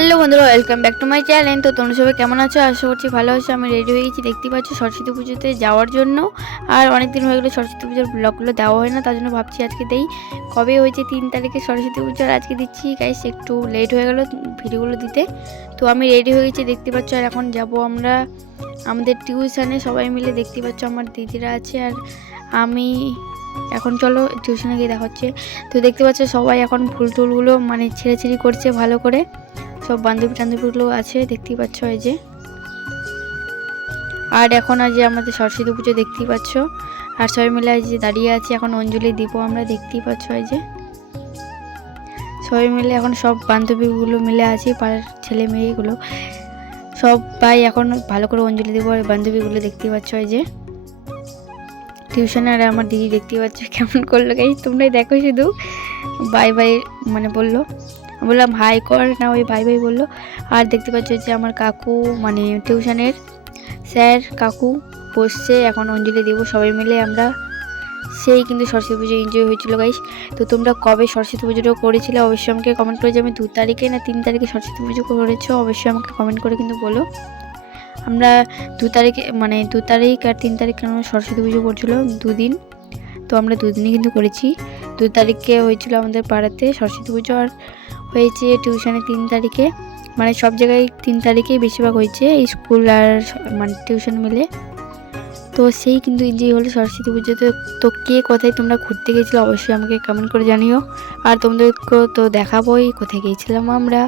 Hello বন্ধুরা welcome back to my channel তো তোমরা সবাই কেমন আছো? আশা করছি ভালো আছো। আমি রেডি হয়ে গেছি। দেখতে পাচ্ছ সরস্বতী পুজোতে যাওয়ার জন্য। আর অনেক দিন হয়ে গেলো সরস্বতী পুজোর ব্লগগুলো দেওয়া হয় না, তার জন্য ভাবছি আজকে দেই। কবে হয়েছে তিন তারিখে সরস্বতী পুজো? আর আজকে দিচ্ছি গাইস একটু লেট হয়ে গেলো ভিডিওগুলো দিতে। তো আমি রেডি হয়ে গেছি, দেখতে পাচ্ছ। আর এখন যাব আমরা আমাদের টিউশনে সবাই মিলে দেখতে পাচ্ছ আমার দিদিরা আছে। আর আমি এখন চলো টিউশনে গিয়ে দেখা হচ্ছে তো দেখতে পাচ্ছ সবাই এখন ফুল টুলগুলো মানে ছেড়ে করছে ভালো করে। সব বান্ধবী টান্ধবীগুলো আছে, দেখতেই পাচ্ছ এই যে। আর এখন আজ যে আমাদের সরস্বতী পুজো দেখতেই পাচ্ছ। আর সবাই মিলে যে দাঁড়িয়ে আছি, এখন অঞ্জলি দিব আমরা, দেখতেই পাচ্ছ এই যে। সবাই মিলে এখন সব বান্ধবীগুলো মিলে আছি, পাড়ার ছেলে মেয়েগুলো। সবাই এখন ভালো করে অঞ্জলি দেবো, আর বান্ধবীগুলো দেখতেই পাচ্ছ এই যে। টিউশনে আর আমার দিদি দেখতেই পাচ্ছ, কেমন করল গাই তোমরাই দেখো শুধু। বাই বাই মানে বলল। বললাম হাই কর। না, ওই ভাই ভাই বলল, আর দেখতে পাচ্ছ যে আমার কাকু মানে টিউশনের স্যার, কাকু বসছে, এখন অঞ্জলি দেবো, সবাই মিলে আমরা। সেই কিন্তু সরস্বতী পুজো এনজয় হয়েছিল গাইস তো তোমরা কবে সরস্বতী পুজোটা করেছিলে, অবশ্যই আমাকে কমেন্ট করে যে আমি দু তারিখে না তিন তারিখে সরস্বতী পুজো করেছ, অবশ্যই আমাকে কমেন্ট করে কিন্তু বলো। আমরা দু তারিখে মানে দু তারিখ আর তিন তারিখে আমরা সরস্বতী পুজো করছিল দুদিন। তো আমরা দুদিনই কিন্তু করেছি। দু তারিখে হয়েছিল আমাদের পাড়াতে সরস্বতী পুজো আর হয়েছে টিউশনে তিন তারিখে। মানে সব জায়গায় তিন তারিখেই বেশিরভাগ হয়েছে স্কুল আর মানে টিউশন মিলে। তো সেই কিন্তু যে হলো সরস্বতী পুজোতে তো কে কোথায় তোমরা ঘুরতে গেছিল অবশ্যই আমাকে কমেন্ট করে জানিও। আর তোমাদেরকেও তো দেখাবোই কোথায় গিয়েছিলাম আমরা।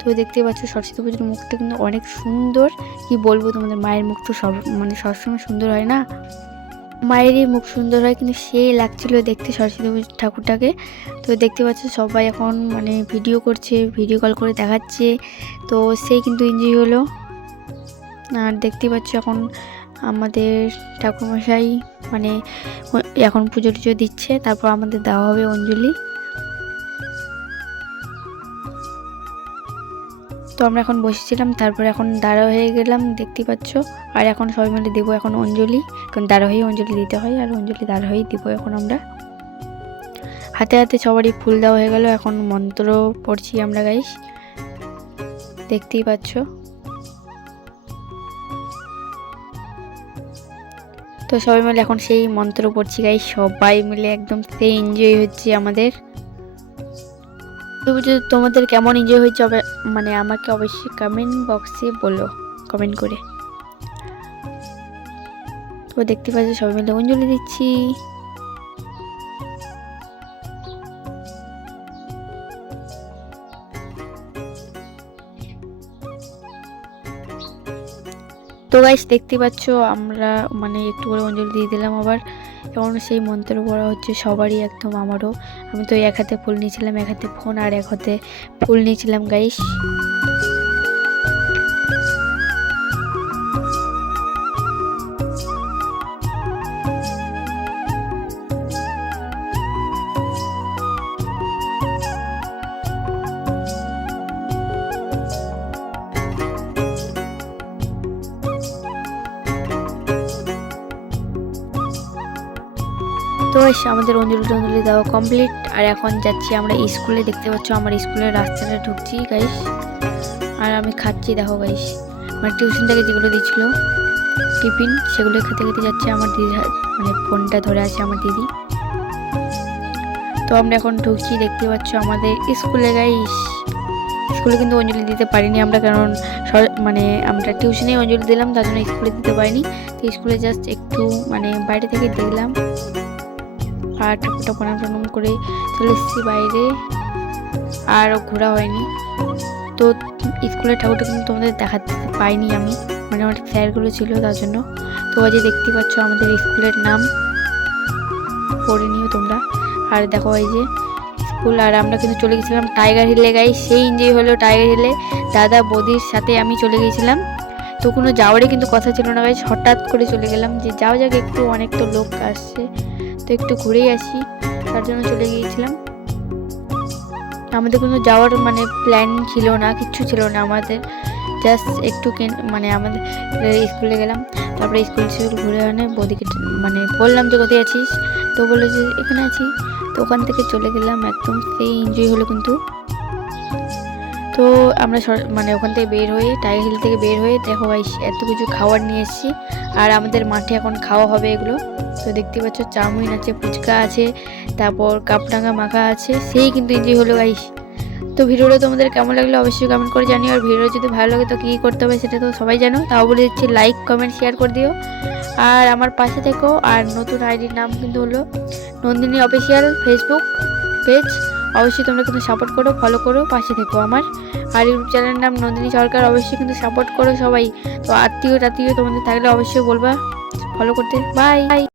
তো দেখতে পাচ্ছ সরস্বতী পুজোর মুখটা কিন্তু অনেক সুন্দর। কি বলব তোমাদের, মায়ের মুখ তো সব মানে সবসময় সুন্দর হয় না? মায়েরই মুখ সুন্দর হয়, কিন্তু সেই লাগছিল দেখতে সরস্বতী ঠাকুরটাকে। তো দেখতে পাচ্ছ সবাই এখন মানে ভিডিও করছে ভিডিও কল করে দেখাচ্ছে। তো সেই কিন্তু এনজয় হলো। আর দেখতে পাচ্ছ এখন আমাদের ঠাকুরমশাই মানে এখন পুজো টুজো দিচ্ছে, তারপর আমাদের দেওয়া হবে অঞ্জলি। তো আমরা এখন বসেছিলাম, তারপর এখন দাঁড়া হয়ে গেলাম, দেখতে পাচ্ছ। আর এখন সবাই মিলে দেবো এখন অঞ্জলি। কারণ দাঁড়া হয়ে অঞ্জলি দিতে হয়, আর অঞ্জলি দাঁড়া হয়েই দিব এখন আমরা। হাতে হাতে সবারই ফুল দেওয়া হয়ে গেল, এখন মন্ত্র পড়ছি আমরা গাইস দেখতেই পাচ্ছ। তো সবাই মিলে এখন সেই মন্ত্র পড়ছি গাইস সবাই মিলে একদম সেই এনজয় হচ্ছে আমাদের। পুজো তোমাদের কেমন এনজয় হয়েছে মানে আমাকে অবশ্যই কমেন্ট বক্সে বলো কমেন্ট করে। তো দেখতে পাচ্ছি সবাই মিলে অঞ্জলি দিচ্ছি। তো গাইস দেখতে পাচ্ছ, আমরা মানে একটু করে অঞ্জলি দিয়ে দিলাম আবার। এবং সেই মন্ত্র পড়া হচ্ছে সবারই একদম আমারও। আমি তো এক হাতে ফুল নিয়েছিলাম, এক হাতে ফোন আর এক হাতে ফুল নিয়েছিলাম গাইস তো আমাদের অঞ্জলি টঞ্জলি দেওয়া কমপ্লিট আর এখন যাচ্ছি আমরা স্কুলে, দেখতে পাচ্ছ আমার স্কুলের রাস্তাটা ঢুকছি গাইস আর আমি খাচ্ছি, দেখো গাইস আমার টিউশন থেকে যেগুলো দিচ্ছিল, টিফিন, সেগুলো খেতে খেতে যাচ্ছে আমার দিদি মানে ফোনটা ধরে আছে আমার দিদি। তো আমরা এখন ঢুকছি, দেখতে পাচ্ছ আমাদের স্কুলে গাইস স্কুলে কিন্তু অঞ্জলি দিতে পারিনি আমরা, কারণ মানে আমরা টিউশনে অঞ্জলি দিলাম, তার জন্য স্কুলে দিতে পারিনি। তো স্কুলে জাস্ট একটু মানে বাইরে থেকে দেখলাম। আর ঠাকুরটা প্রণাম প্রণাম করে চলে এসেছি বাইরে। আর ঘোরা হয়নি। তো স্কুলের ঠাকুরটা কিন্তু তোমাদের দেখাতে পাইনি আমি। মানে আমার স্যারগুলো ছিল তার জন্য। তো যে দেখতে পাচ্ছ আমাদের স্কুলের নাম। পড়ে নিও তোমরা। আর দেখো এই যে স্কুল। আর আমরা কিন্তু চলে গেছিলাম টাইগার হিলে গাই সেই এনজয় হলো টাইগার হিলে। দাদা বৌদির সাথে আমি চলে গেছিলাম। তো কোনো যাওয়ারই কিন্তু কথা ছিল না গাই হঠাৎ করে চলে গেলাম যে যাও যাক, একটু অনেক তো লোক আসছে। তো একটু ঘুরেই আসি, তার জন্য চলে গিয়েছিলাম। আমাদের কোনো যাওয়ার মানে প্ল্যান ছিল না, কিচ্ছু ছিল না, আমাদের জাস্ট একটু মানে আমাদের স্কুলে গেলাম, তারপরে স্কুল স্কুল ঘুরে আনে বৌদিকে মানে বললাম যে কোথায় আছিস? তো বলল যে এখানে আছি। তো ওখান থেকে চলে গেলাম, একদম সেই এনজয় হলো কিন্তু। তো আমরা মানে ওখান থেকে বের হয়ে টাইগার হিল থেকে বের হয়ে দেখো ভাই, এত কিছু খাবার নিয়ে এসেছি। আর আমাদের মাঠে এখন খাওয়া হবে এগুলো। তো দেখতে পাচ্ছ চাউমিন আছে, ফুচকা আছে, তারপর কাপডাঙ্গা মাখা আছে, সেই কিন্তু এনজয় হলো গাইস তো ভিডিওটা তোমাদের কেমন লাগল অবশ্যই কমেন্ট করে জানিও। আর ভিডিও যদি ভালো লাগে তো কী করতে হবে সেটা তো সবাই জানো। তাও বলে দিচ্ছি লাইক কমেন্ট শেয়ার করে দিও। আর আমার পাশে থেকো। আর নতুন আইডির নাম কিন্তু হলো নন্দিনী অফিসিয়াল ফেসবুক পেজ অবশ্যই তোমরা কিন্তু সাপোর্ট করো ফলো করো, পাশে থেকো আমার। আর ইউটিউব চ্যানেলের নাম নন্দিনী সরকার, অবশ্যই কিন্তু সাপোর্ট করো সবাই। তো আত্মীয় টাত্মীয় তোমাদের থাকলে অবশ্যই বলবা। ফলো করতে। বাই